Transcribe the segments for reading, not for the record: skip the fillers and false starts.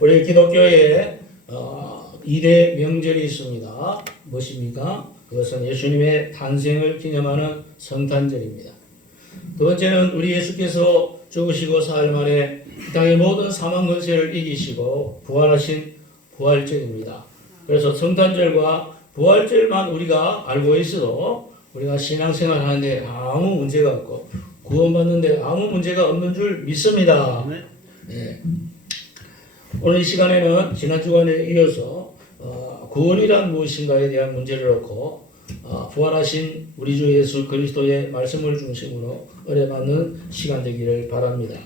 우리 기독교에 2대 명절이 있습니다. 무엇입니까? 그것은 예수님의 탄생을 기념하는 성탄절입니다. 두 번째는 우리 예수께서 죽으시고 사흘 만에 이 땅의 모든 사망 권세를 이기시고 부활하신 부활절입니다. 그래서 성탄절과 부활절만 우리가 알고 있어도 우리가 신앙생활 하는데 아무 문제가 없고 구원받는데 아무 문제가 없는 줄 믿습니다. 네. 오늘 이 시간에는 지난 주간에 이어서 구원이란 무엇인가에 대한 문제를 놓고 부활하신 우리 주 예수 그리스도의 말씀을 중심으로 은혜받는 시간 되기를 바랍니다.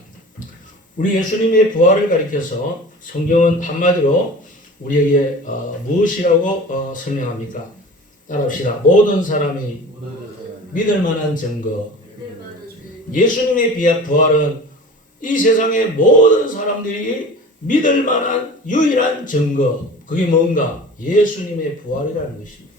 우리 예수님의 부활을 가리켜서 성경은 한마디로 우리에게 무엇이라고 설명합니까? 따라합시다. 모든 사람이 믿을 만한 증거. 예수님의 부활은 이 세상의 모든 사람들이 믿을 만한 유일한 증거. 그게 뭔가? 예수님의 부활이라는 것입니다.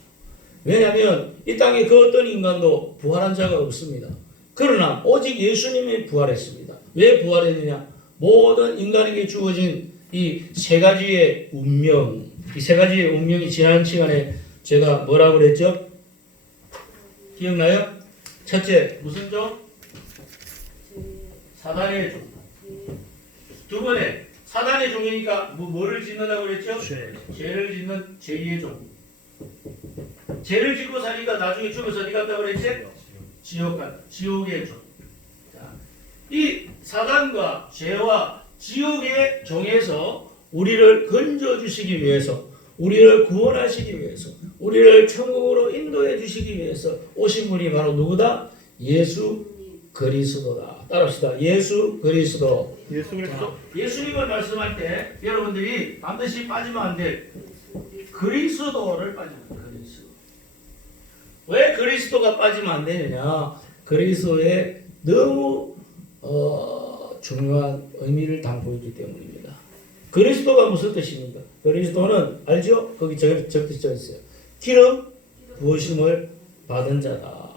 왜냐하면 이 땅에 그 어떤 인간도 부활한 자가 없습니다. 그러나 오직 예수님이 부활했습니다. 왜 부활했느냐? 모든 인간에게 주어진 이 세 가지의 운명, 이 세 가지의 운명이 지난 시간에 제가 뭐라고 그랬죠? 기억나요? 첫째, 무슨 종? 사단의 종. 두 번에 사단의 종이니까 뭐를 짓는다고 그랬죠? 죄를 짓는 죄의 종. 죄를 짓고 사니까 나중에 죽어서 어디 간다고 그랬지? 지옥 간다. 지옥의 종. 자, 이 사단과 죄와 지옥의 종에서 우리를 건져주시기 위해서, 우리를 구원하시기 위해서, 우리를 천국으로 인도해 주시기 위해서 오신 분이 바로 누구다? 예수 그리스도다. 따라합시다. 예수 그리스도. 예수 그리스도. 예수님을 말씀할 때 여러분들이 반드시 빠지면 안 될 그리스도를 빠지면 안 돼. 그리스도. 왜 그리스도가 빠지면 안 되느냐? 그리스도에 너무 중요한 의미를 담고 있기 때문입니다. 그리스도가 무슨 뜻입니까? 그리스도는 알죠? 거기 적혀져 있어요. 기름 부으심을 받은 자다.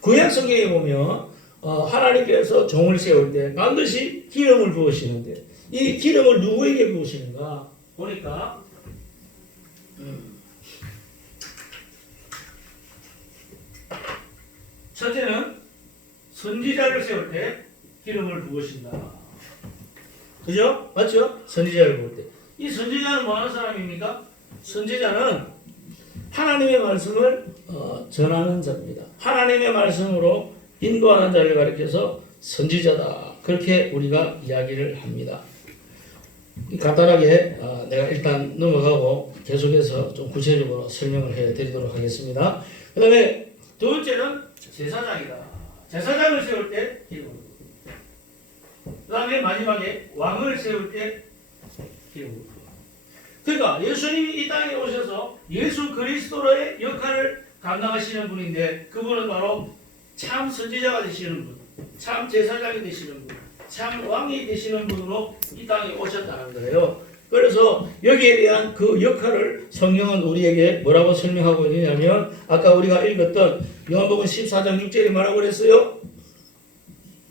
구약 성경에 보면 하나님께서 종을 세울 때 반드시 기름을 부으시는데 이 기름을 누구에게 부으시는가? 보니까 첫째는 선지자를 세울 때 기름을 부으신다. 그죠? 맞죠? 선지자를 부을 때. 이 선지자는 뭐 하는 사람입니까? 선지자는 하나님의 말씀을 전하는 자입니다. 하나님의 말씀으로 인도하는 자를 가리켜서 선지자다. 그렇게 우리가 이야기를 합니다. 간단하게 내가 일단 넘어가고 계속해서 좀 구체적으로 설명을 해드리도록 하겠습니다. 그 다음에 두 번째는 제사장이다. 제사장을 세울 때 기름을 부어. 그 다음에 마지막에 왕을 세울 때 기름을 부어. 그러니까 예수님이 이 땅에 오셔서 예수 그리스도의 역할을 감당하시는 분인데 그분은 바로 참 선지자가 되시는 분, 참 제사장이 되시는 분, 참 왕이 되시는 분으로 이 땅에 오셨다는 거예요. 그래서 여기에 대한 그 역할을 성경은 우리에게 뭐라고 설명하고 있느냐면 아까 우리가 읽었던 요한복음 14장 6절에 뭐라고 그랬어요?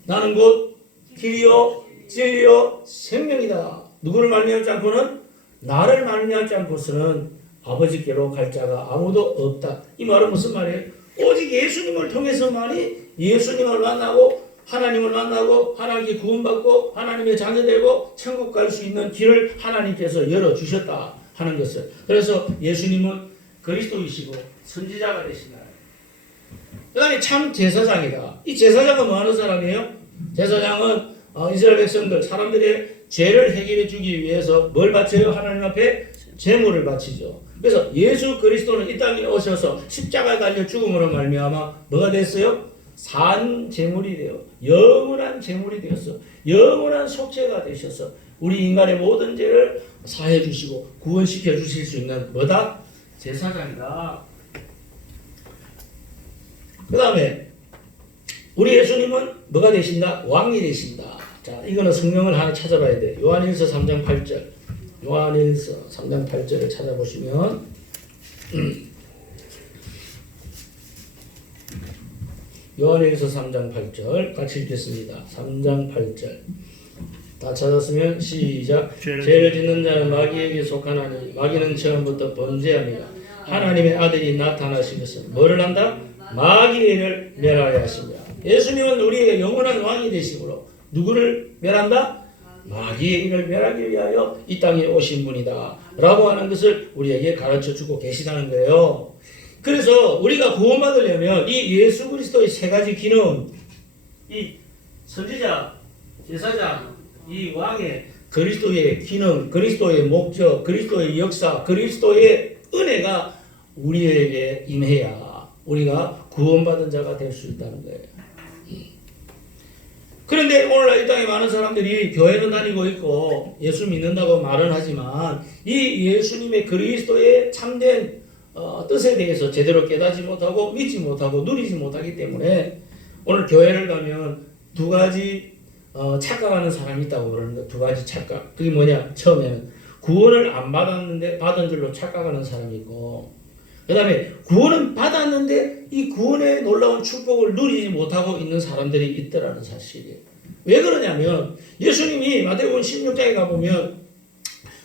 나는 곧 길이요 진리요 생명이다. 누구를 말미암지 않고는 나를 말미암지 않고서는 아버지께로 갈 자가 아무도 없다. 이 말은 무슨 말이에요? 오직 예수님을 통해서만이 예수님을 만나고 하나님을 만나고 하나님께 구원받고 하나님의 자녀되고 천국 갈 수 있는 길을 하나님께서 열어주셨다 하는 것을. 그래서 예수님은 그리스도이시고 선지자가 되신다. 그 다음에 참 제사장이다. 이 제사장은 뭐 하는 사람이에요? 제사장은 이스라엘 백성들 사람들의 죄를 해결해 주기 위해서 뭘 바쳐요? 하나님 앞에 제물을 바치죠. 그래서 예수 그리스도는 이 땅에 오셔서 십자가에 달려 죽음으로 말미암아 뭐가 됐어요? 산 제물이 되어 영원한 제물이 되었어. 영원한 속죄가 되셔서 우리 인간의 모든 죄를 사해 주시고 구원시켜 주실 수 있는 뭐다? 제사장이다. 그 다음에 우리 예수님은 뭐가 되신다? 왕이 되신다. 자, 이거는 성경을 하나 찾아봐야 돼. 요한일서 3장 8절. 요한일서 3장 8절을 찾아보시면 요한일서 3장 8절 같이 읽겠습니다. 3장 8절 다 찾았으면 시작. 죄를 짓는 자는 마귀에게 속하나니 마귀는 처음부터 범죄합니다. 하나님의 아들이 나타나신 것은 뭐를 한다? 마귀를 멸하려 하십니다. 예수님은 우리의 영원한 왕이 되심으로 누구를 멸한다? 마귀의 일을 멸하기 위하여 이 땅에 오신 분이다 라고 하는 것을 우리에게 가르쳐주고 계시다는 거예요. 그래서 우리가 구원받으려면 이 예수 그리스도의 세 가지 기능, 이 선지자, 제사장, 이 왕의 그리스도의 기능, 그리스도의 목적, 그리스도의 역사, 그리스도의 은혜가 우리에게 임해야 우리가 구원받은 자가 될 수 있다는 거예요. 그런데 오늘날 이 땅에 많은 사람들이 교회는 다니고 있고 예수 믿는다고 말은 하지만 이 예수님의 그리스도의 참된 뜻에 대해서 제대로 깨닫지 못하고 믿지 못하고 누리지 못하기 때문에 오늘 교회를 가면 두 가지 착각하는 사람이 있다고 그러는 거예요. 두 가지 착각. 그게 뭐냐? 처음에는 구원을 안 받았는데 받은 줄로 착각하는 사람이 있고, 그 다음에 구원은 받았는데 이 구원의 놀라운 축복을 누리지 못하고 있는 사람들이 있더라는 사실이에요. 왜 그러냐면 예수님이 마태복음 16장에 가보면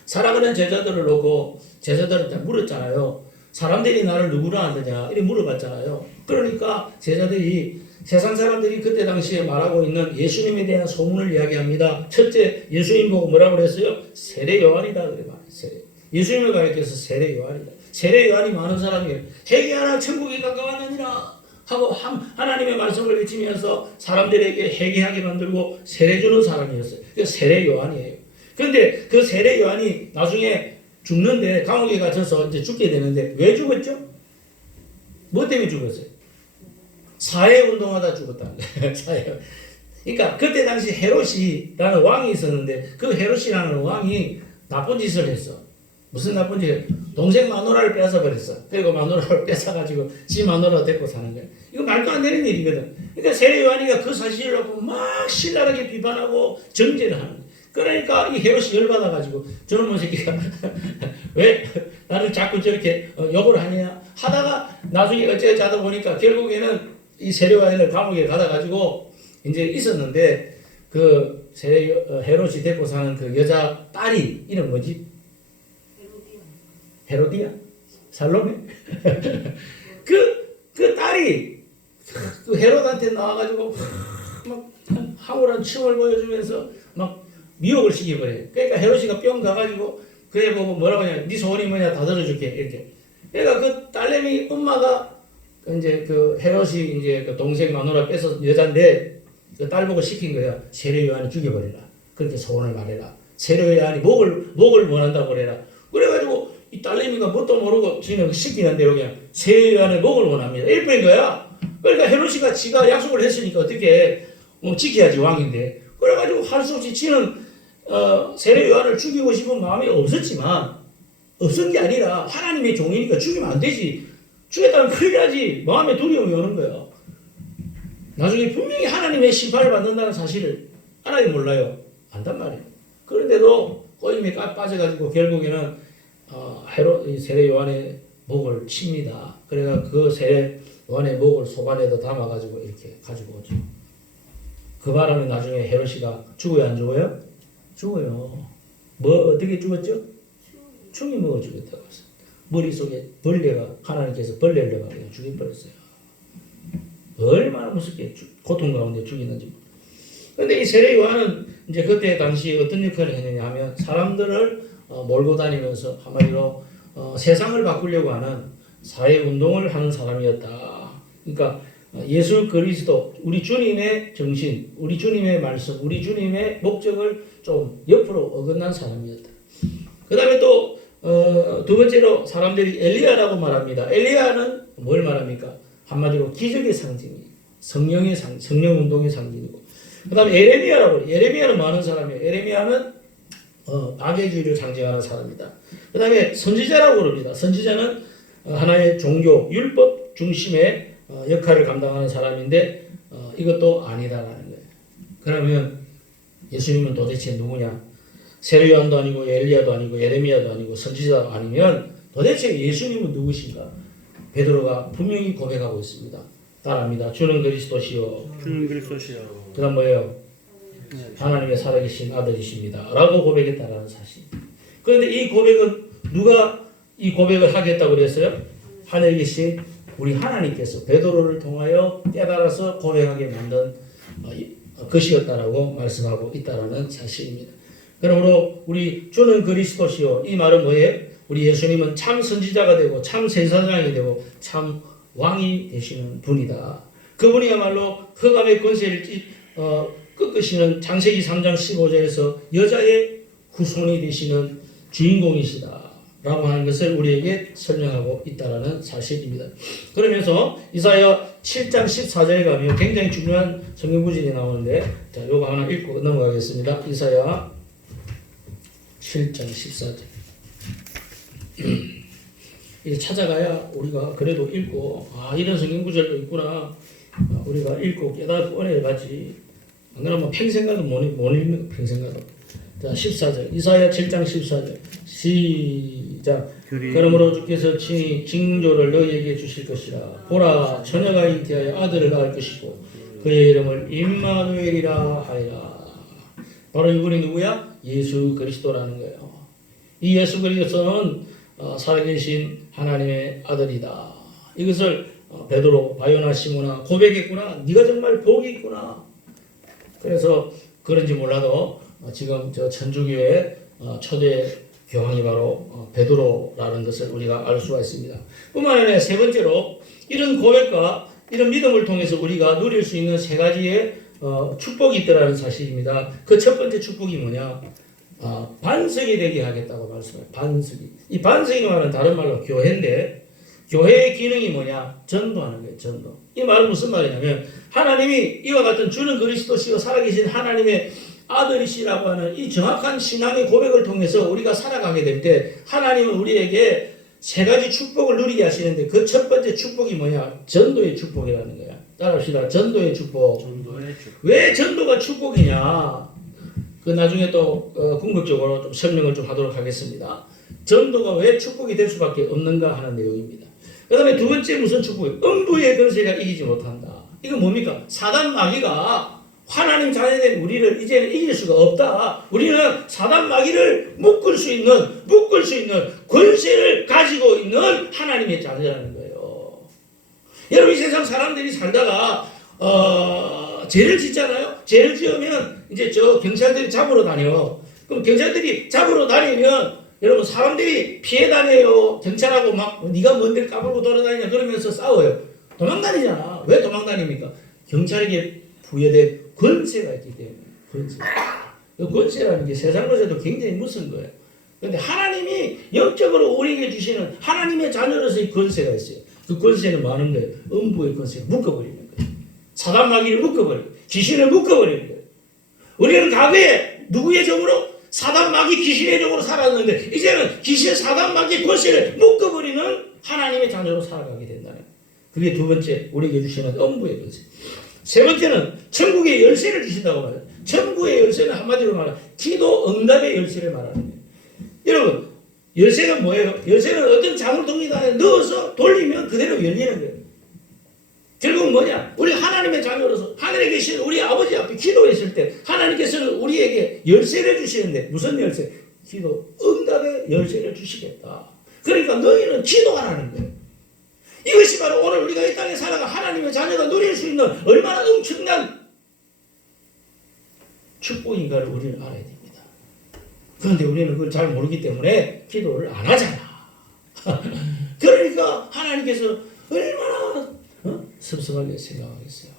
사랑하는 제자들을 놓고 제자들한테 물었잖아요. 사람들이 나를 누구라 하느냐 이렇게 물어봤잖아요. 그러니까 제자들이 세상 사람들이 그때 당시에 말하고 있는 예수님에 대한 소문을 이야기합니다. 첫째, 예수님 보고 뭐라고 그랬어요? 세례 요한이다 그래 말했어요. 예수님을 가리켜서 세례 요한이다. 세례 요한이 많은 사람이 회개하라 천국이 가까웠느니라 하고 하나님의 말씀을 외치면서 사람들에게 회개하게 만들고 세례 주는 사람이었어요. 그게 세례 요한이에요. 그런데 그 세례 요한이 나중에 죽는데 감옥에 갇혀서 이제 죽게 되는데 왜 죽었죠? 뭐 때문에 죽었어요? 사회운동하다 죽었다는 거예요. 사회. 그러니까 그때 당시 헤롯이라는 왕이 있었는데 그 헤롯이라는 왕이 나쁜 짓을 했어. 무슨 나쁜 짓을? 동생 마누라를 뺏어버렸어. 그리고 마누라를 뺏어가지고 지 마누라 데리고 사는 거야. 이거 말도 안 되는 일이거든. 그러니까 세례 요한이가 그 사실을 갖고 막 신랄하게 비판하고 정죄를 하는 거야. 그러니까 이 헤롯이 열받아가지고 저놈의 새끼가 왜 나를 자꾸 저렇게 욕을 하냐 하다가 나중에 어쩌고 하다 보니까 결국에는 이 세례 요한을 감옥에 가다가지고 이제 있었는데 그 헤롯이 데리고 사는 그 여자 딸이 이름 뭐지? 헤로디아? 살로메? 그 딸이 그 헤롯한테 나와가지고 막 황홀한 춤을 보여주면서 막 미혹을 시켜버려요. 그러니까 헤롯이가 뿅 가가지고 그애 보고 뭐라고 하냐, 네 소원이 뭐냐 다 들어줄게 이렇게. 그러니까 그 딸내미 엄마가 이제 그 헤롯이 이제 그 동생 마누라 뺏어 여잔데 그 딸 보고 시킨 거야. 세례 요한을 죽여버리라. 그렇게 소원을 말해라. 세례 요한이 목을 원한다고 그래라. 그래가지고 이 딸내미가 뭣도 모르고 지는 시키는 대로 그냥 세례 요한의 목을 원합니다. 이런 거야. 그러니까 헤롯이가 지가 약속을 했으니까 어떻게 지켜야지 왕인데. 그래가지고 할 수 없이 지는 세례 요한을 죽이고 싶은 마음이 없었지만 없은 게 아니라 하나님의 종이니까 죽이면 안 되지. 죽였다면 큰일 나지. 마음에 두려움이 오는 거예요. 나중에 분명히 하나님의 심판을 받는다는 사실을 알아요, 몰라요? 안단 말이에요. 그런데도 꼬임에 빠져가지고 결국에는 세례 요한의 목을 칩니다. 그래가 그 세례 요한의 목을 소반에다 담아가지고 이렇게 가지고 오죠. 그 바람에 나중에 헤롯이가 죽어요, 안 죽어요? 죽어요. 뭐 어떻게 죽었죠? 충이 먹어 죽였다고 했어요. 머릿속에 벌레가 하나님께서 벌레를 넣어서 그냥 죽여버렸어요. 얼마나 무섭게 고통 가운데 죽이는지. 그런데 이 세례 요한은 이제 그때 당시 어떤 역할을 했느냐 하면 사람들을 몰고 다니면서 한마디로 세상을 바꾸려고 하는 사회운동을 하는 사람이었다. 그러니까 예수 그리스도, 우리 주님의 정신, 우리 주님의 말씀, 우리 주님의 목적을 좀 옆으로 어긋난 사람이었다. 그 다음에 또 두 번째로 사람들이 엘리야라고 말합니다. 엘리야는 뭘 말합니까? 한마디로 기적의 상징이에요. 성령의 성령 운동의 상징이고. 그 다음에 예레미야라고, 예레미야는 뭐 하는 사람이에요? 예레미야는 악의주의를 상징하는 사람이다. 그 다음에 선지자라고 그럽니다. 선지자는 하나의 종교, 율법 중심의 역할을 감당하는 사람인데 이것도 아니다라는 거예요. 그러면 예수님은 도대체 누구냐? 세례 요한도 아니고 엘리야도 아니고 예레미야도 아니고 선지자도 아니면 도대체 예수님은 누구신가? 베드로가 분명히 고백하고 있습니다. 따라합니다. 주는 그리스도시요. 주는 그리스도시요. 그 다음 뭐예요? 하나님의 살아계신 아들이십니다. 라고 고백했다라는 사실. 그런데 이 고백은 누가 이 고백을 하겠다고 그랬어요? 하늘에 계신 우리 하나님께서 베드로를 통하여 깨달아서 고백하게 만든 것이었다라고 말씀하고 있다라는 사실입니다. 그러므로 우리 주는 그리스도시요. 이 말은 뭐예요? 우리 예수님은 참 선지자가 되고 참 제사장이 되고 참 왕이 되시는 분이다. 그분이야말로 흑암의 권세를 꺾으시는 창세기 3장 15절에서 여자의 후손이 되시는 주인공이시다 라고 하는 것을 우리에게 설명하고 있다는 사실입니다. 그러면서 이사야 7장 14절에 가면 굉장히 중요한 성경 구절이 나오는데, 자, 요거 하나 읽고 넘어가겠습니다. 이사야 7장 14절. 이게 찾아가야 우리가 그래도 읽고, 이런 성경 구절도 있구나. 우리가 읽고 깨닫고 은혜를 받지. 안 그러면 평생 가도 못 읽는 거, 평생 가도. 자, 14절. 이사야 7장 14절. 시작. 그러므로 주께서 친히 징조를 너희에게 주실 것이라. 보라, 처녀가 잉태하여 아들을 낳을 것이고 그의 이름을 임마누엘이라 하리라. 바로 이분이 누구야? 예수 그리스도라는 거예요. 이 예수 그리스도는 살아계신 하나님의 아들이다. 이것을 베드로, 바요나, 시모나 고백했구나. 네가 정말 복이 있구나. 그래서 그런지 몰라도 지금 저 천주교의 초대 교황이 바로 베드로라는 것을 우리가 알 수가 있습니다. 뿐만 아니라 세 번째로 이런 고백과 이런 믿음을 통해서 우리가 누릴 수 있는 세 가지의 축복이 있다는 사실입니다. 그 첫 번째 축복이 뭐냐? 반석이 되게 하겠다고 말씀해요. 반석이. 이 반석이 말은 다른 말로 교회인데, 교회의 기능이 뭐냐? 전도하는 거예요. 전도. 이 말은 무슨 말이냐면 하나님이 이와 같은 주는 그리스도시요 살아계신 하나님의 아들이시라고 하는 이 정확한 신앙의 고백을 통해서 우리가 살아가게 될 때 하나님은 우리에게 세 가지 축복을 누리게 하시는데, 그 첫 번째 축복이 뭐냐? 전도의 축복이라는 거야. 따라합시다. 전도의 축복. 왜 전도가 축복이냐? 그 나중에 또 궁극적으로 좀 설명을 좀 하도록 하겠습니다. 전도가 왜 축복이 될 수밖에 없는가 하는 내용입니다. 그 다음에 두 번째 무슨 축복이에요? 음부의 권세가 이기지 못한다. 이건 뭡니까? 사단 마귀가 하나님 자녀된 우리를 이제는 이길 수가 없다. 우리는 사단 마귀를 묶을 수 있는 권세를 가지고 있는 하나님의 자녀라는 거예요. 여러분, 이 세상 사람들이 살다가 죄를 짓잖아요. 죄를 지으면 이제 저 경찰들이 잡으러 다녀. 그럼 경찰들이 잡으러 다니면 여러분 사람들이 피해 다녀요. 경찰하고 막 네가 뭔데 까불고 돌아다니냐 그러면서 싸워요. 도망다니잖아. 왜 도망다닙니까? 경찰에게 부여된 권세가 있기 때문에. 권세. 그 권세라는 게 세상으로서도 굉장히 무서운 거예요. 그런데 하나님이 영적으로 우리에게 주시는 하나님의 자녀로서의 권세가 있어요. 그 권세는 많은 거예요. 음부의 권세를 묶어버리는 거예요. 사단 마귀를 묶어버리고 귀신을 묶어버리는 거예요. 우리는 과거에 누구의 종으로? 사단 마귀 귀신의 종으로 살았는데 이제는 귀신 사단 마귀 권세를 묶어버리는 하나님의 자녀로 살아가게 된다는 거예요. 그게 두 번째 우리에게 주시는 음부의 권세. 세 번째는 천국의 열쇠를 주신다고 말해요. 천국의 열쇠는 한마디로 말하면 기도 응답의 열쇠를 말하는 거예요. 여러분, 열쇠는 뭐예요? 열쇠는 어떤 자물통에 넣어서 돌리면 그대로 열리는 거예요. 결국은 뭐냐? 우리 하나님의 자녀로서 하늘에 계신 우리 아버지 앞에 기도했을 때 하나님께서는 우리에게 열쇠를 주시는데, 무슨 열쇠? 기도 응답의 열쇠를 주시겠다. 그러니까 너희는 기도하라는 거예요. 이것이 바로 오늘 우리가 이 땅에 살아가 하나님의 자녀가 누릴 수 있는 얼마나 엄청난 축복인가를 우리는 알아야 됩니다. 그런데 우리는 그걸 잘 모르기 때문에 기도를 안 하잖아. 그러니까 하나님께서 얼마나 섭섭하게 생각하겠어요.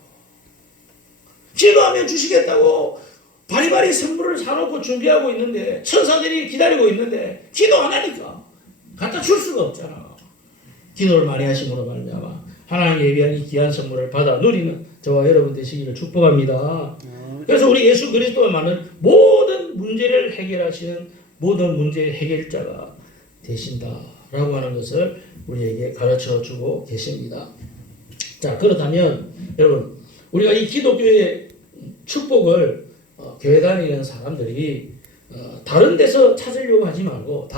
기도하면 주시겠다고 바리바리 선물을 사놓고 준비하고 있는데, 천사들이 기다리고 있는데 기도 안 하니까 갖다 줄 수가 없잖아. 기도를 많이 하심으로 말미암아 하나님의 예비한 이 귀한 선물을 받아 누리는 저와 여러분 되시기를 축복합니다. 그래서 우리 예수 그리스도가 많은 모든 문제를 해결하시는 모든 문제의 해결자가 되신다라고 하는 것을 우리에게 가르쳐주고 계십니다. 자, 그렇다면 여러분, 우리가 이 기독교의 축복을 교회 다니는 사람들이 다른 데서 찾으려고 하지 말고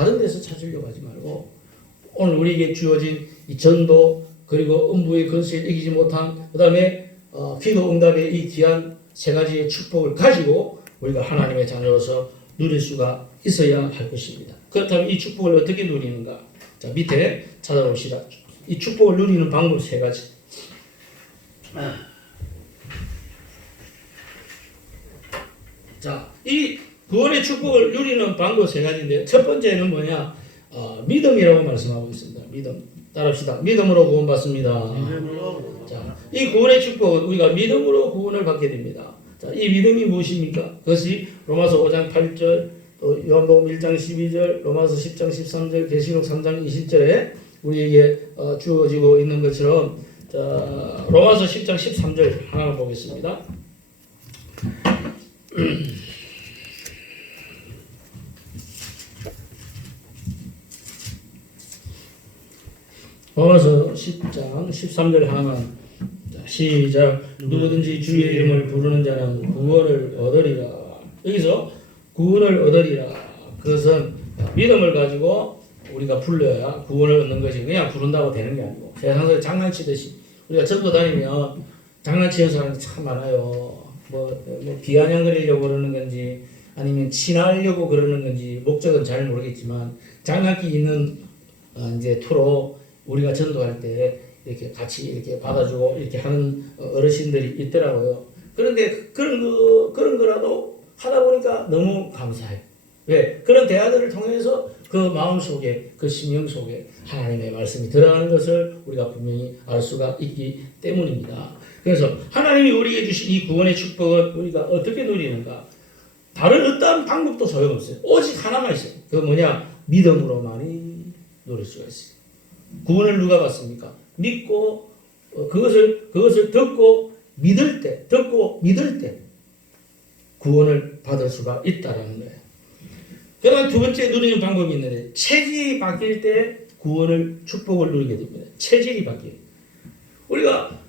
오늘 우리에게 주어진 이 전도, 그리고 음부의 권세를 이기지 못한, 그 다음에 기도 응답의 이 귀한 세 가지의 축복을 가지고 우리가 하나님의 자녀로서 누릴 수가 있어야 할 것입니다. 그렇다면 이 축복을 어떻게 누리는가? 자, 밑에 찾아봅시다. 이 축복을 누리는 방법 세 가지. 자, 이 구원의 축복을 누리는 방법 세 가지인데 첫 번째는 뭐냐? 믿음이라고 말씀하고 있습니다. 믿음. 따라합시다. 믿음으로 구원받습니다. 자, 이 구원의 축복은 우리가 믿음으로 구원을 받게 됩니다. 자, 이 믿음이 무엇입니까? 그것이 로마서 5장 8절, 또 요한복음 1장 12절, 로마서 10장 13절, 계시록 3장 20절에 우리에게 주어지고 있는 것처럼, 자, 로마서 10장 13절 하나 보겠습니다. 로마서 10장 13절 하나만. 시작. 누구든지 주의 이름을 부르는 자는 구원을 얻으리라. 여기서 구원을 얻으리라. 그것은 믿음을 가지고 우리가 불러야 구원을 얻는 것이 그냥 부른다고 되는 게 아니고, 세상에서 장난치듯이 우리가 전도 다니면 장난치는 사람이 참 많아요. 뭐 비아냥거리려고 그러는 건지 아니면 친하려고 그러는 건지 목적은 잘 모르겠지만 장난기 있는 이제 투로 우리가 전도할 때 이렇게 같이 이렇게 받아주고 이렇게 하는 어르신들이 있더라고요. 그런데 그런 거라도 하다 보니까 너무 감사해요. 왜? 그런 대화들을 통해서 그 마음 속에, 그 심령 속에 하나님의 말씀이 들어가는 것을 우리가 분명히 알 수가 있기 때문입니다. 그래서 하나님이 우리에게 주신 이 구원의 축복은 우리가 어떻게 누리는가? 다른 어떠한 방법도 소용없어요. 오직 하나만 있어요. 그 뭐냐? 믿음으로만이 누릴 수가 있어요. 구원을 누가 받습니까? 믿고 그것을 듣고 믿을 때 구원을 받을 수가 있다라는 거예요. 그다음 두 번째 누리는 방법이 있는데, 체질이 바뀔 때 구원을 축복을 누리게 됩니다. 체질이 바뀌어요. 우리가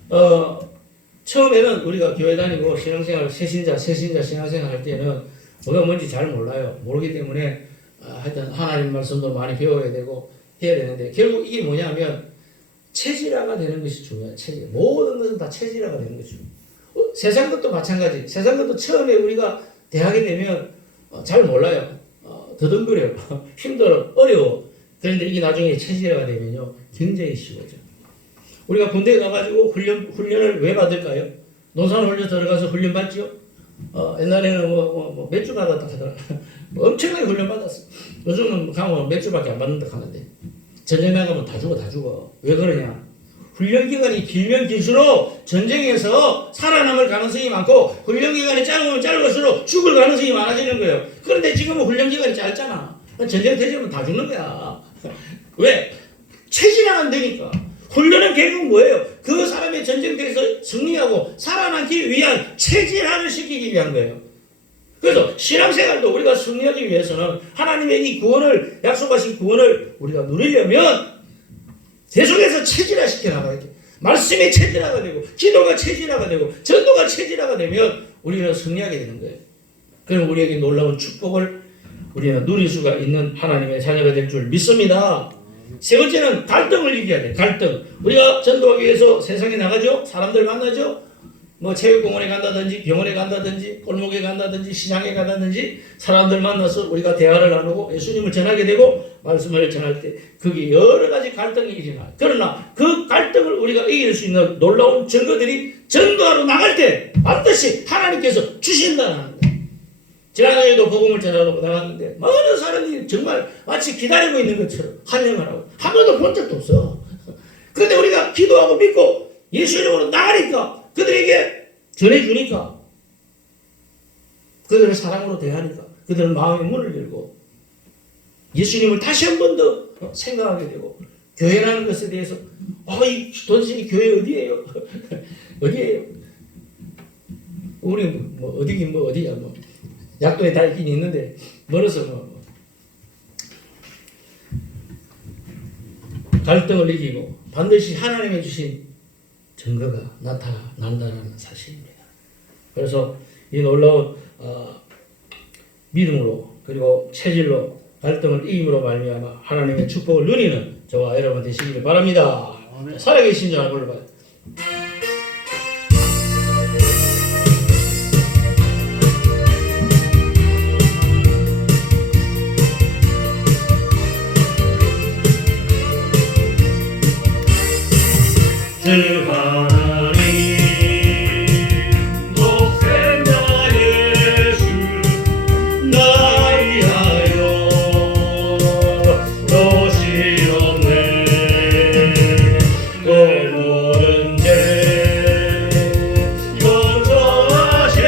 처음에는 우리가 교회 다니고 신앙생활 새신자 신앙생활 할 때는 뭐가 뭔지 잘 몰라요. 모르기 때문에 하여튼 하나님 말씀도 많이 배워야 되고 해야 되는데, 결국 이게 뭐냐면 체질화가 되는 것이 중요해요. 체질. 모든 것은 다 체질화가 되는 것이죠. 세상 것도 마찬가지. 세상 것도 처음에 우리가 대학에 되면 잘 몰라요. 더듬거려요. 힘들어. 어려워. 그런데 이게 나중에 체질화가 되면요, 굉장히 쉬워져. 우리가 군대에 가가지고 훈련을 왜 받을까요? 논산훈련 들어가서 훈련 받죠? 옛날에는 몇 주 받았다 하더라. 엄청나게 훈련 받았어. 요즘은 가면 몇 주밖에 안 받는다 하는데, 전쟁 나가면 다 죽어. 왜 그러냐? 훈련 기간이 길면 길수록 전쟁에서 살아남을 가능성이 많고, 훈련 기간이 짧으면 짧을수록 죽을 가능성이 많아지는 거예요. 그런데 지금은 훈련 기간이 짧잖아. 전쟁 되면 다 죽는 거야. 왜? 체질화가 안 되니까. 훈련은 결국 뭐예요? 그 사람의 전쟁터에서 승리하고 살아남기 위한 체질화를 시키기 위한 거예요. 그래서 신앙생활도 우리가 승리하기 위해서는 하나님의 이 구원을, 약속하신 구원을 우리가 누리려면 계속해서 체질화 시켜나가야 돼. 말씀이 체질화가 되고, 기도가 체질화가 되고, 전도가 체질화가 되면 우리는 승리하게 되는 거예요. 그럼 우리에게 놀라운 축복을 우리는 누릴 수가 있는 하나님의 자녀가 될 줄 믿습니다. 세 번째는 갈등을 이겨야 돼. 갈등. 우리가 전도하기 위해서 세상에 나가죠. 사람들 만나죠. 뭐 체육공원에 간다든지 병원에 간다든지 골목에 간다든지 시장에 간다든지 사람들 만나서 우리가 대화를 나누고 예수님을 전하게 되고 말씀을 전할 때 거기 여러 가지 갈등이 일어나요. 그러나 그 갈등을 우리가 이길 수 있는 놀라운 증거들이 전도하러 나갈 때 반드시 하나님께서 주신다는 거예요. 지난주에도 복음을 전하러 나갔는데 많은 사람들이 정말 마치 기다리고 있는 것처럼 환영을 하고 한 번도 본 적도 없어. 그런데 우리가 기도하고 믿고 예수 이름으로 나가니까, 그들에게 전해주니까, 그들을 사랑으로 대하니까, 그들은 마음의 문을 열고 예수님을 다시 한 번 더 생각하게 되고, 교회라는 것에 대해서 도대체 이 교회 어디예요? 어디예요? 우리 뭐 어디긴 뭐 어디야, 뭐 약도에 다 있긴 있는데 멀어서 갈등을 이기고 반드시 하나님이 주신 증거가 나타난다는 사실입니다. 그래서 이 놀라운 믿음으로 그리고 체질로 갈등을 이김으로 말미암아 하나님의 축복을 누리는 저와 여러분 되시기를 바랍니다. 살아계신 자 불러봐요. 하나님 독생자 예수 나 위하여 오시옵네. 그 모든 죄 용서하시고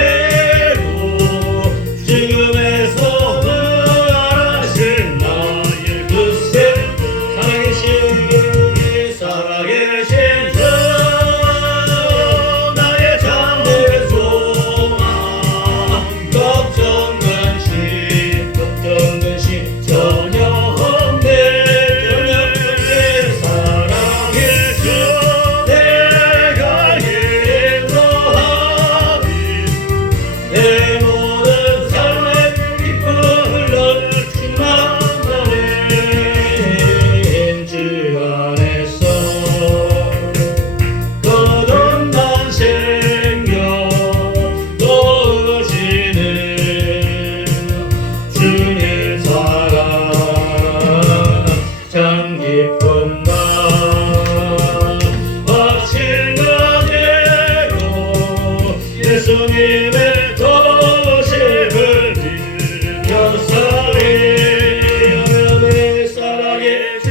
지금에서 부활하신 나의 그새 살아계신 주 나의 참된 소망 걱정 근심 전혀 없네. 사랑의 주 내가 인도하리 내 모든 삶의 기쁨을 넘치나가네. 주 안에서 거듭난 생명 넘치는 주님 사랑 참 기쁨과 확신하게로 예수님의 도심을 빌려사리 살아계신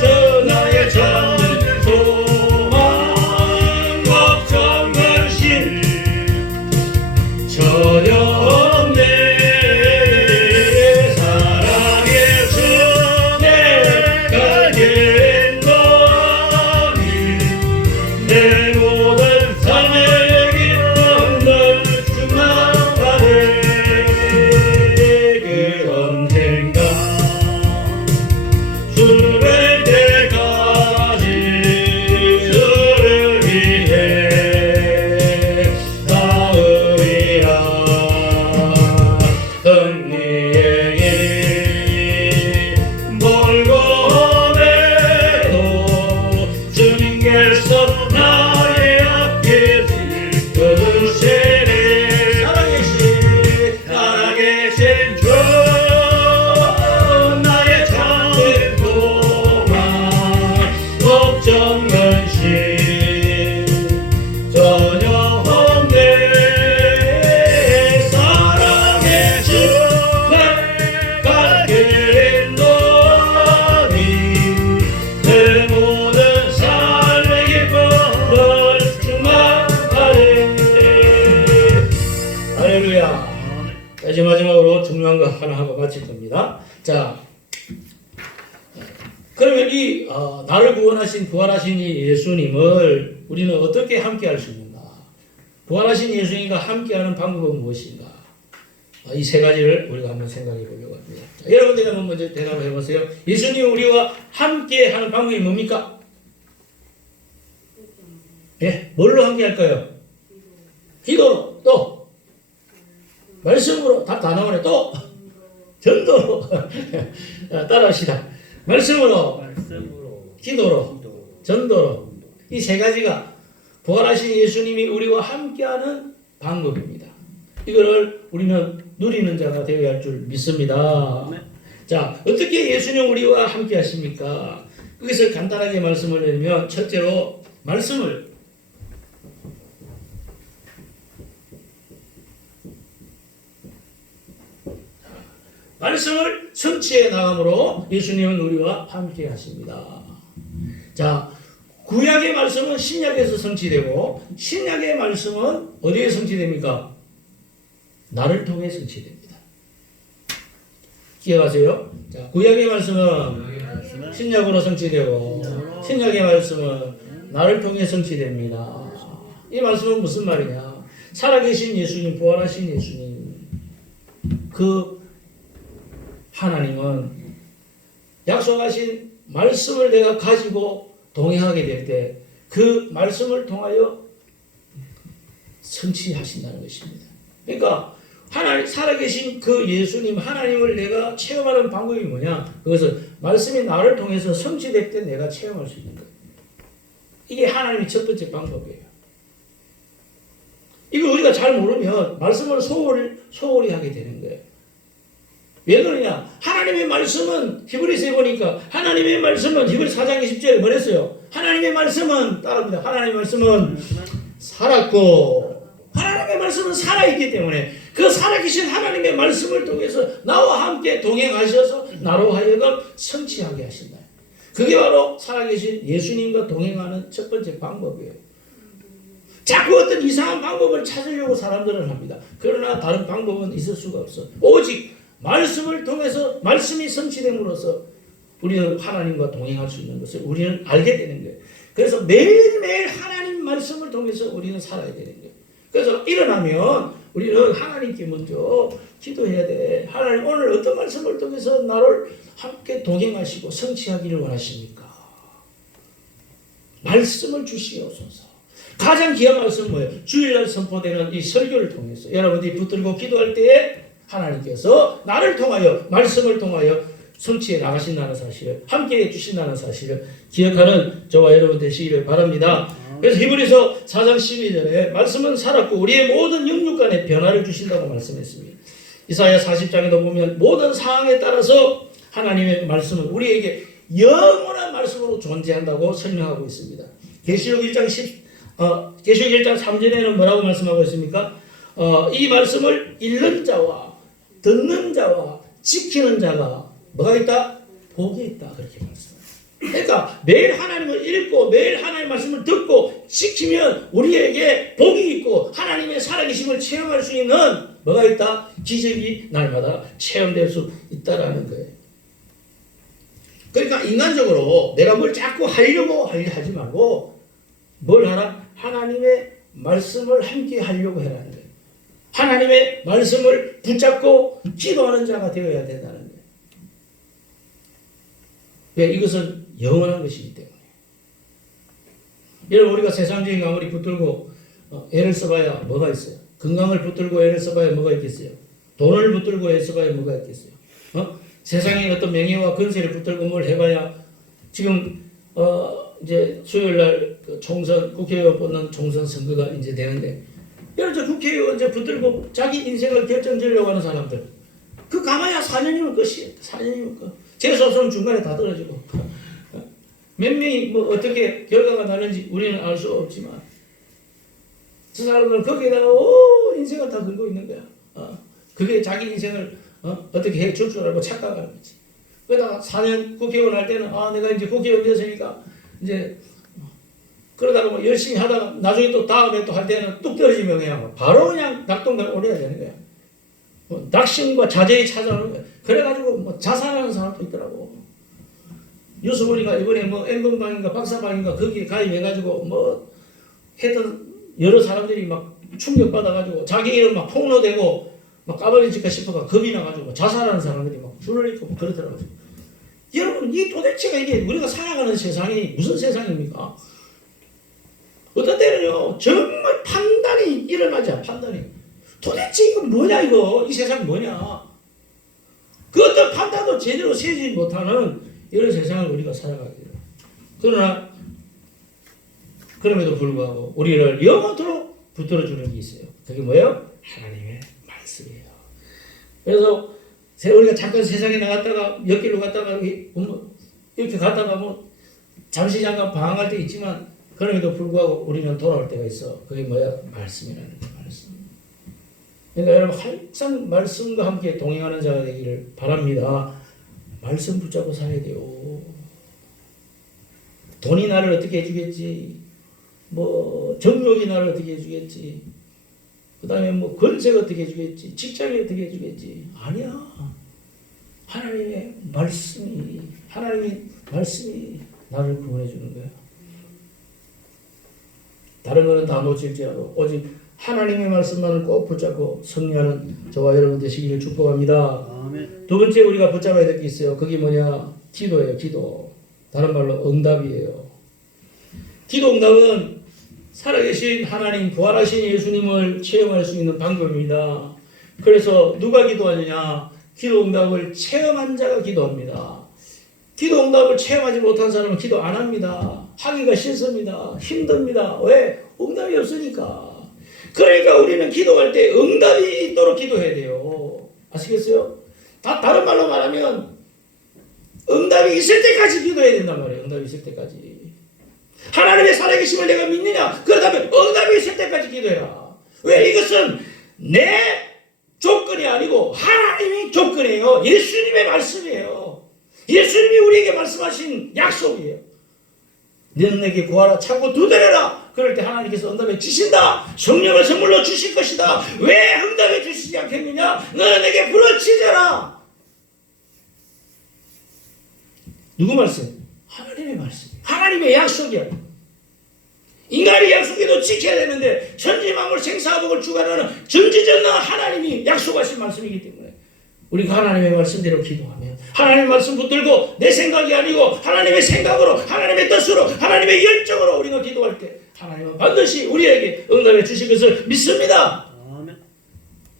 주 나의 참된 소망 걱정 근심 전혀 없네. 사랑의 주 내가 인도하리 내 모든 삶의 기쁨을 충만하네. 그 언젠가 주를 때까지 주를 위해 싸우리라. 승리의 길 멀고 험해도 주님께서 나의 앞길 이끌으시니 살아계신 주 나의 참된 소망 걱정 근심 전혀 없네. 사랑의 주 내가 인도하리 내 모든 삶의 기쁨을 충만하리. 할렐루야. 이제 마지막으로 중요한 거 하나 하고 마칠 겁니다. 자, 그러면 이 나를 구원하신 부활하신 이 예수님을 우리는 어떻게 함께할 수 있는가? 부활하신 예수님과 함께하는 방법은 무엇인가? 이 세 가지를 우리가 한번 생각해 보려고 합니다. 자, 여러분들이 한번 먼저 대답해 보세요. 예수님이 우리와 함께하는 방법이 뭡니까? 예, 뭘로 함께할까요? 기도로, 또 말씀으로, 답 다 나오네. 또 전도로. 따라합시다. 말씀으로, 기도로, 전도로. 이 세 가지가 부활하신 예수님이 우리와 함께하는 방법입니다. 이거를 우리는 누리는 자가 되어야 할 줄 믿습니다. 자, 어떻게 예수님 우리와 함께 하십니까? 거기서 간단하게 말씀을 드리면, 첫째로 말씀을 성취해 나감으로 예수님은 우리와 함께 하십니다. 자, 구약의 말씀은 신약에서 성취되고 신약의 말씀은 어디에 성취됩니까? 나를 통해 성취됩니다. 기억하세요? 자, 구약의 말씀은 신약으로 성취되고 신약의 말씀은 나를 통해 성취됩니다. 이 말씀은 무슨 말이냐? 살아계신 예수님, 부활하신 예수님, 그 하나님은 약속하신 말씀을 내가 가지고 동행하게 될 때 그 말씀을 통하여 성취하신다는 것입니다. 그러니까 하나님, 살아계신 그 예수님, 하나님을 내가 체험하는 방법이 뭐냐? 그것은 말씀이 나를 통해서 성취될 때 내가 체험할 수 있는 거예요. 이게 하나님의 첫 번째 방법이에요. 이거 우리가 잘 모르면 말씀을 소홀히 하게 되는 거예요. 왜 그러냐? 하나님의 말씀은 히브리서에 보니까 하나님의 말씀은 히브리 4장 20절에 뭐랬어요? 하나님의 말씀은 따라합니다. 하나님의 말씀은 살았고 하나님의 말씀은 살아있기 때문에 그 살아계신 하나님의 말씀을 통해서 나와 함께 동행하셔서 나로 하여금 성취하게 하신다. 그게 바로 살아계신 예수님과 동행하는 첫 번째 방법이에요. 자꾸 어떤 이상한 방법을 찾으려고 사람들은 합니다. 그러나 다른 방법은 있을 수가 없어. 오직 말씀을 통해서 말씀이 성취됨으로써 우리는 하나님과 동행할 수 있는 것을 우리는 알게 되는 거예요. 그래서 매일매일 하나님 말씀을 통해서 우리는 살아야 되는 거예요. 그래서 일어나면 우리는 하나님께 먼저 기도해야 돼. 하나님 오늘 어떤 말씀을 통해서 나를 함께 동행하시고 성취하기를 원하십니까? 말씀을 주시옵소서. 가장 귀한 말씀은 뭐예요? 주일날 선포되는 이 설교를 통해서 여러분들이 붙들고 기도할 때에 하나님께서 나를 통하여 말씀을 통하여 성취해 나가신다는 사실을 함께해 주신다는 사실을 기억하는 저와 여러분 되시기를 바랍니다. 그래서 히브리서 4장 12절에 말씀은 살았고 우리의 모든 영육간에 변화를 주신다고 말씀했습니다. 이사야 40장에도 보면 모든 상황에 따라서 하나님의 말씀은 우리에게 영원한 말씀으로 존재한다고 설명하고 있습니다. 계시록 1장 3절에는 뭐라고 말씀하고 있습니까? 이 말씀을 읽는 자와 듣는 자와 지키는 자가 뭐가 있다? 복이 있다. 그렇게 말씀합니다. 그러니까 매일 하나님을 읽고 매일 하나님의 말씀을 듣고 지키면 우리에게 복이 있고 하나님의 살아계심을 체험할 수 있는 뭐가 있다? 기적이 날마다 체험될 수 있다라는 거예요. 그러니까 인간적으로 내가 뭘 자꾸 하려고 하지 말고 뭘 하라? 하나님의 말씀을 함께 하려고 해라는 거예요. 하나님의 말씀을 붙잡고 기도하는 자가 되어야 된다는 거예요. 왜? 이것은 영원한 것이기 때문에. 여러분 우리가 세상적인 아무리 붙들고 애를 써봐야 뭐가 있어요? 건강을 붙들고 애를 써봐야 뭐가 있겠어요? 돈을 붙들고 애를 써봐야 뭐가 있겠어요? 세상의 어떤 명예와 건세를 붙들고 뭘 해봐야 지금 이제 수요일날 그 총선 국회의원 뽑는 총선 선거가 이제 되는데 여러분 국회의원 이제 붙들고 자기 인생을 결정지으려고 하는 사람들 그 가봐야 4년이면 끝이에요. 4년이면 끝. 재수 없으면 중간에 다 떨어지고 몇 명이 뭐 어떻게 결과가 나는지 우리는 알 수 없지만 저 사람들은 거기에다가 인생을 다 걸고 있는 거야. 그게 자기 인생을 어떻게 해줄 줄 알고 착각하는 거지. 그러다가 4년 국회의원 할 때는 내가 이제 국회의원 됐으니까 이제 그러다가 뭐 열심히 하다가 나중에 또 다음에 또 할 때는 뚝 떨어지면 그냥 바로 그냥 낙동강 오래야 되는 거야. 낙심과 자제에 찾아오는 거야. 그래가지고 뭐 자살하는 사람도 있더라고. 뉴스 보니까 이번에 뭐 N번방인가 박사방인가 거기에 가입해가지고 뭐 했던 여러 사람들이 막 충격받아가지고 자기 이름 막 폭로되고 막 까발려질까 싶어가 겁이 나가지고 자살하는 사람들이 막 줄을 잇고 막 그러더라고요. 여러분 이 도대체가 이게 우리가 살아가는 세상이 무슨 세상입니까? 어떤 때는요 정말 판단이 일어나지 않아. 판단이 도대체 이거 뭐냐 이거 이 세상 뭐냐 그 어떤 판단도 제대로 세지 못하는 이런 세상을 우리가 살아가게 돼요. 그러나 그럼에도 불구하고 우리를 영원토록 붙들어주는 게 있어요. 그게 뭐예요? 하나님의 말씀이에요. 그래서 우리가 잠깐 세상에 나갔다가 몇 길로 갔다가 이렇게 갔다가 뭐 잠시 잠깐 방황할 때 있지만 그럼에도 불구하고 우리는 돌아올 때가 있어. 그게 뭐야? 말씀이라는 게 말씀. 그러니까 여러분 항상 말씀과 함께 동행하는 자가 되기를 바랍니다. 말씀 붙잡고 살아야 돼요. 돈이 나를 어떻게 해주겠지? 뭐 정욕이 나를 어떻게 해주겠지? 그 다음에 뭐 권세가 어떻게 해주겠지? 직장이 어떻게 해주겠지? 아니야. 하나님의 말씀이 나를 구원해 주는 거야. 다른 거는 다 놓칠지라도 오직 하나님의 말씀만을 꼭 붙잡고 승리하는 저와 여러분 되시기를 축복합니다. 아멘. 두 번째 우리가 붙잡아야 될 게 있어요. 그게 뭐냐? 기도예요. 기도. 다른 말로 응답이에요. 기도 응답은 살아계신 하나님, 부활하신 예수님을 체험할 수 있는 방법입니다. 그래서 누가 기도하느냐? 기도 응답을 체험한 자가 기도합니다. 기도 응답을 체험하지 못한 사람은 기도 안 합니다. 하기가 싫습니다. 힘듭니다. 왜? 응답이 없으니까. 그러니까 우리는 기도할 때 응답이 있도록 기도해야 돼요. 아시겠어요? 다른 말로 말하면 응답이 있을 때까지 기도해야 된단 말이에요. 응답이 있을 때까지. 하나님의 살아계심을 내가 믿느냐? 그렇다면 응답이 있을 때까지 기도해라. 왜? 이것은 내 조건이 아니고 하나님의 조건이에요. 예수님의 말씀이에요. 예수님이 우리에게 말씀하신 약속이에요. 너는 내게 구하라, 찾고 두드려라. 그럴 때 하나님께서 응답해 주신다. 성령을 선물로 주실 것이다. 왜 응답해 주시지 않겠느냐? 너는 내게 부르짖어라. 누구 말씀? 하나님의 말씀. 하나님의 약속이야. 인간이 약속에도 지켜야 되는데 천지만물 생사복을 주관하는 전지전능한 하나님이 약속하신 말씀이기 때문에 우리가 하나님의 말씀대로 기도하면 하나님의 말씀 붙들고 내 생각이 아니고 하나님의 생각으로, 하나님의 뜻으로, 하나님의 열정으로 우리가 기도할 때 하나님은 반드시 우리에게 응답해 주실 것을 믿습니다.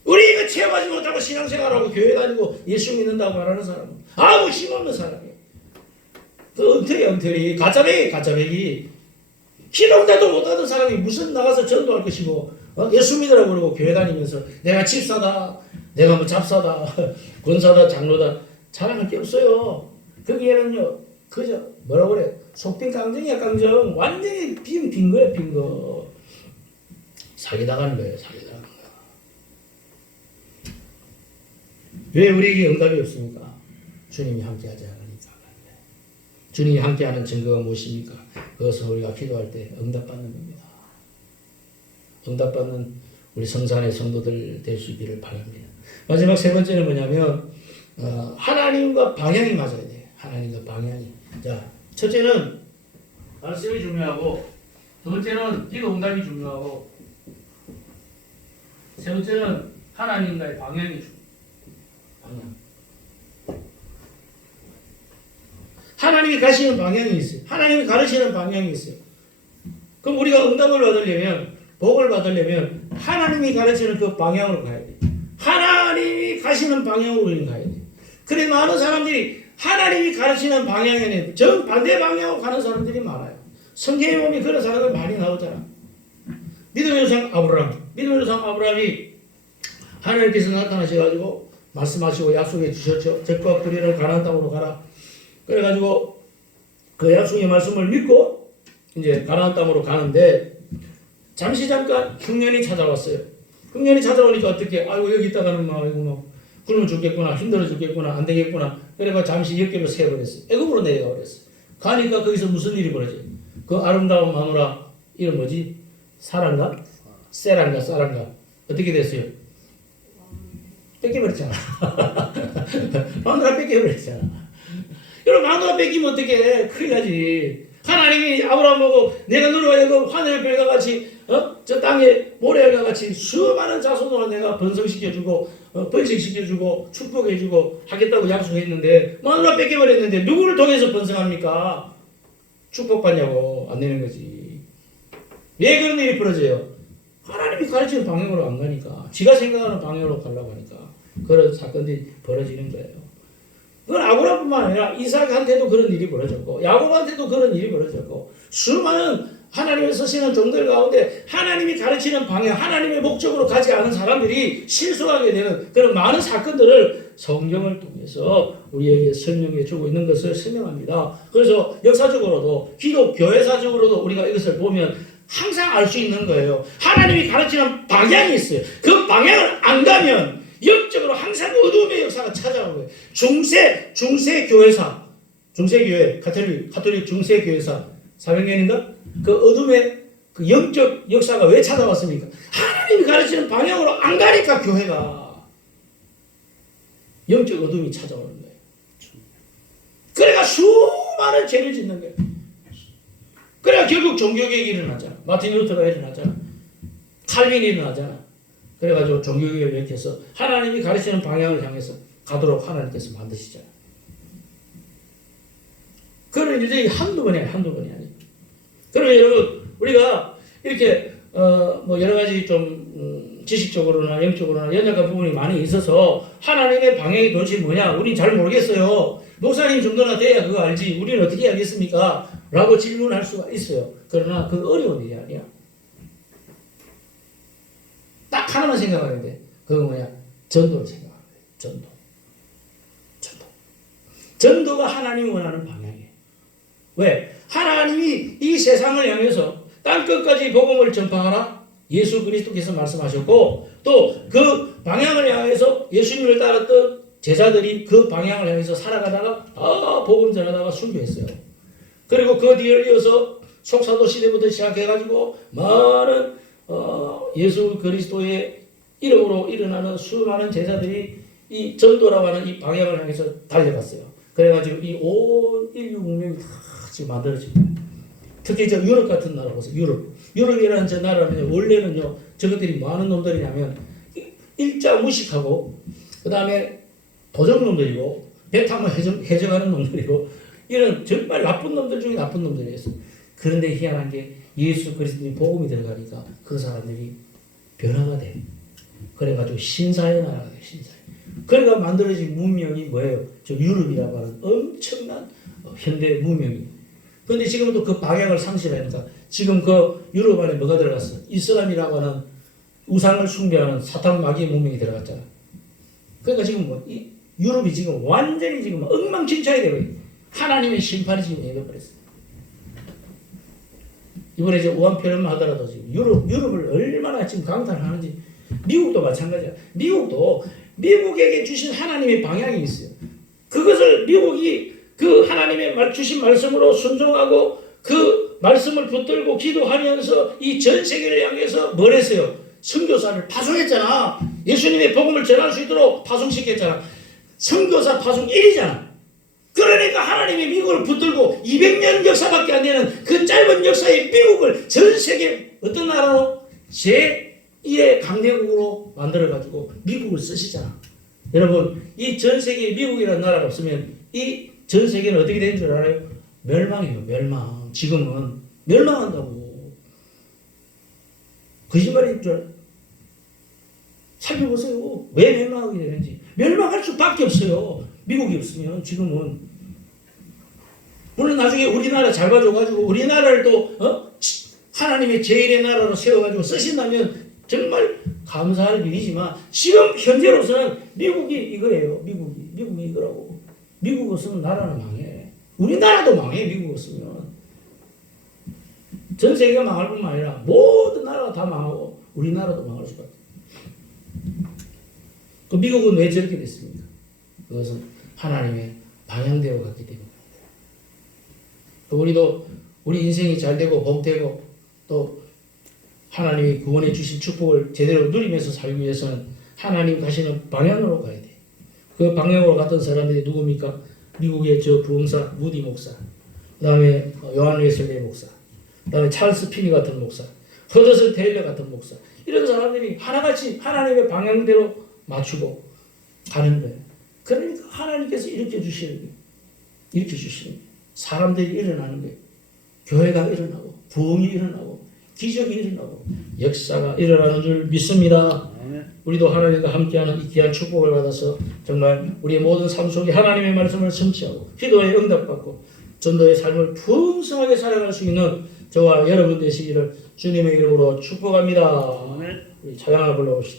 우리 이거 체험하지 못하고 신앙생활하고 교회 다니고 예수 믿는다고 말하는 사람은 아무 힘없는 사람이에요. 그 엉터리 가짜배기 기도도 못하던 사람이 무슨 나가서 전도할 것이고 예수 믿으라고 그러고 교회 다니면서 내가 집사다, 내가 뭐 잡사다, 권사다, 장로다 자랑할 게 없어요. 거기에는요 그저 뭐라고 그래, 속빈 깡정이야. 깡정. 완전히 빈 거야. 빈 거. 사기당하는 거예요. 사기당하는 거야. 왜 우리에게 응답이 없습니까? 주님이 함께하지 않으니까. 주님이 함께하는 증거가 무엇입니까? 그것은 우리가 기도할 때 응답받는 겁니다. 응답받는 우리 성산의 성도들 될 수 있기를 바랍니다. 마지막 세 번째는 뭐냐면 하나님과 방향이 맞아야 돼요. 하나님과 방향이. 자, 첫째는 말씀이 중요하고, 두 번째는 기도 응답이 중요하고, 세 번째는 하나님과의 방향이 중요해요. 방향. 하나님이 가시는 방향이 있어요. 하나님이 가르치는 방향이 있어요. 그럼 우리가 응답을 받으려면, 복을 받으려면 하나님이 가르치는 그 방향으로 가야 돼요. 하나님이 가시는 방향으로 우리는 가야 돼요. 그래 많은 사람들이 하나님이 가르치는 방향에는 정반대 방향으로 가는 사람들이 많아요. 성경에 보면 그런 사람들 많이 나오잖아. 믿음의 조상 아브라함. 믿음의 조상 아브라함이 하나님께서 나타나셔가지고 말씀하시고 약속해 주셨죠. 적과 그리를 가나안 땅으로 가라. 그래가지고 그 약속의 말씀을 믿고 이제 가나안 땅으로 가는데 잠깐 흉년이 찾아왔어요. 흉년이 찾아오니까 어떻게, 아이고 여기 있다가는 막 이거 뭐 굶어 죽겠구나, 힘들어 죽겠구나, 안 되겠구나. 그래가 잠시 역경을 세워버렸어요. 애굽으로 내려가 버렸어요. 가니까 거기서 무슨 일이 벌어져요? 그 아름다운 마누라 이름 뭐지? 사란가? 세란가? 어떻게 됐어요? 뺏겨버렸잖아. 마누라 뺏겨버렸잖아. 여러분 마누라 뺏기면 어떡해? 큰일 나지. 하나님이 아브라함 보고 내가 너로 하늘의 별과 같이 저 땅에 모래알과 같이 수많은 자손으로 내가 번성시켜주고 번식시켜주고 축복해주고 하겠다고 약속했는데 마누라 뺏겨버렸는데 누구를 통해서 번성합니까? 축복받냐고 안 되는 거지. 왜 그런 일이 벌어져요? 하나님이 가르치는 방향으로 안 가니까, 지가 생각하는 방향으로 가려고 하니까 그런 사건들이 벌어지는 거예요. 그건 아브라함뿐만 아니라 이삭한테도 그런 일이 벌어졌고 야곱한테도 그런 일이 벌어졌고 수많은 하나님을 쓰시는 종들 가운데 하나님이 가르치는 방향, 하나님의 목적으로 가지 않은 사람들이 실수하게 되는 그런 많은 사건들을 성경을 통해서 우리에게 설명해 주고 있는 것을 설명합니다. 그래서 역사적으로도 기독교회사적으로도 우리가 이것을 보면 항상 알 수 있는 거예요. 하나님이 가르치는 방향이 있어요. 그 방향을 안 가면 영적으로 항상 어둠의 역사가 찾아오는 거예요. 중세교회, 가톨릭 중세교회사 400년인가? 그 어둠의 그 영적 역사가 왜 찾아왔습니까? 하나님이 가르치는 방향으로 안 가니까 교회가 영적 어둠이 찾아오는 거예요. 그래가 수많은 죄를 짓는 거예요. 그래야 결국 종교개혁이 일어나잖아. 마틴 루터가 일어나잖아. 칼빈이 일어나잖아. 그래가지고 종교개혁을 일으켜서 하나님이 가르치는 방향을 향해서 가도록 하나님께서 만드시잖아요. 그런 일들이 한두 번이 아니에요. 그러면 여러분, 우리가 이렇게 뭐 여러 가지 좀 지식적으로나 영적으로나 연약한 부분이 많이 있어서 하나님의 방향이 도대체 뭐냐 우린 잘 모르겠어요. 목사님 정도나 돼야 그거 알지 우리는 어떻게 알겠습니까? 라고 질문할 수가 있어요. 그러나 그 어려운 일이 아니야. 딱 하나만 생각하면 돼. 그거 뭐냐? 전도를 생각하면 돼. 전도가 하나님이 원하는 방향이에요. 왜? 하나님이 이 세상을 향해서 땅끝까지 복음을 전파하라. 예수 그리스도께서 말씀하셨고 또 그 방향을 향해서 예수님을 따랐던 제자들이 그 방향을 향해서 살아가다가 복음 전하다가 순교했어요. 그리고 그 뒤를 이어서 속사도 시대부터 시작해가지고 많은 예수 그리스도의 이름으로 일어나는 수많은 제자들이 이 전도라고 하는 이 방향을 향해서 달려갔어요. 그래가지고 이 온 인류 문명이 다 지금 만들어진 거예요. 특히 저 유럽 같은 나라 보세요. 유럽이라는 저 나라는 원래는요, 저것들이 뭐 하는 놈들이냐면 일자 무식하고 그 다음에 도적놈들이고 배 타면 해적하는 놈들이고 이런 정말 나쁜 놈들 중에 나쁜 놈들이었어요. 그런데 희한한 게 예수 그리스도의 복음이 들어가니까 그 사람들이 변화가 돼. 그래가지고 신사의 나라가 돼. 신사의. 그러니까 만들어진 문명이 뭐예요? 저 유럽이라고 하는 엄청난 현대 문명이. 그런데 지금도 그 방향을 상실하니까 지금 그 유럽 안에 뭐가 들어갔어? 이슬람이라고 하는 우상을 숭배하는 사탄 마귀의 문명이 들어갔잖아. 그러니까 지금 뭐 이 유럽이 지금 완전히 지금 엉망진창이 되고 있어요. 하나님의 심판이 지금 해결버렸어요. 이번에 이제 우한폐렴만 하더라도 지금 유럽을 얼마나 지금 강탈하는지. 미국도 마찬가지야. 미국에게 주신 하나님의 방향이 있어요. 그것을 미국이 그 하나님의 주신 말씀으로 순종하고 그 말씀을 붙들고 기도하면서 이 전 세계를 향해서 뭘 했어요? 선교사를 파송했잖아. 예수님의 복음을 전할 수 있도록 파송시켰잖아. 선교사 파송 1위잖아. 그러니까 하나님이 미국을 붙들고 200년 역사밖에 안 되는 그 짧은 역사의 미국을 전 세계 어떤 나라로? 제1의 강대국으로 만들어가지고 미국을 쓰시잖아. 여러분, 이 전 세계에 미국이라는 나라가 없으면 이 전 세계는 어떻게 되는 줄 알아요? 멸망이에요. 멸망. 지금은 멸망한다고. 거짓말인 줄 알아요. 살펴보세요. 왜 멸망하게 되는지. 멸망할 수밖에 없어요. 미국이 없으면 지금은. 물론 나중에 우리나라 잘 봐줘가지고 우리나라를 또 하나님의 제1의 나라로 세워가지고 쓰신다면 정말 감사할 일이지만 지금 현재로서는 미국이 이거예요. 미국이 이거라고. 미국 없으면 나라는 망해. 우리나라도 망해. 미국 없으면. 전 세계가 망할 뿐만 아니라 모든 나라가 다 망하고 우리나라도 망할 수밖에. 그 미국은 왜 저렇게 됐습니까? 그것은 하나님의 방향대로 갔기 때문입니다. 우리도 우리 인생이 잘 되고 복되고 또 하나님이 구원해 주신 축복을 제대로 누리면서 살기 위해서는 하나님 가시는 방향으로 가야 돼. 그 방향으로 갔던 사람들이 누굽니까? 미국의 저 부흥사 무디 목사, 그 다음에 요한 웨슬리 목사, 그 다음에 찰스 피니 같은 목사, 허더슨 테일러 같은 목사, 이런 사람들이 하나같이 하나님의 방향대로 맞추고 가는 거예요. 그러니까 하나님께서 일으켜 주시는 거예요. 일으켜 주시는 거예요. 사람들이 일어나는 거예요. 교회가 일어나고 부흥이 일어나고 기적이 일어나고 역사가 일어나는 줄 믿습니다. 우리도 하나님과 함께하는 이 귀한 축복을 받아서 정말 우리의 모든 삶 속에 하나님의 말씀을 성취하고 기도에 응답받고 전도의 삶을 풍성하게 살아갈 수 있는 저와 여러분 되시기를 주님의 이름으로 축복합니다. 우리 찬양을 불러봅시다.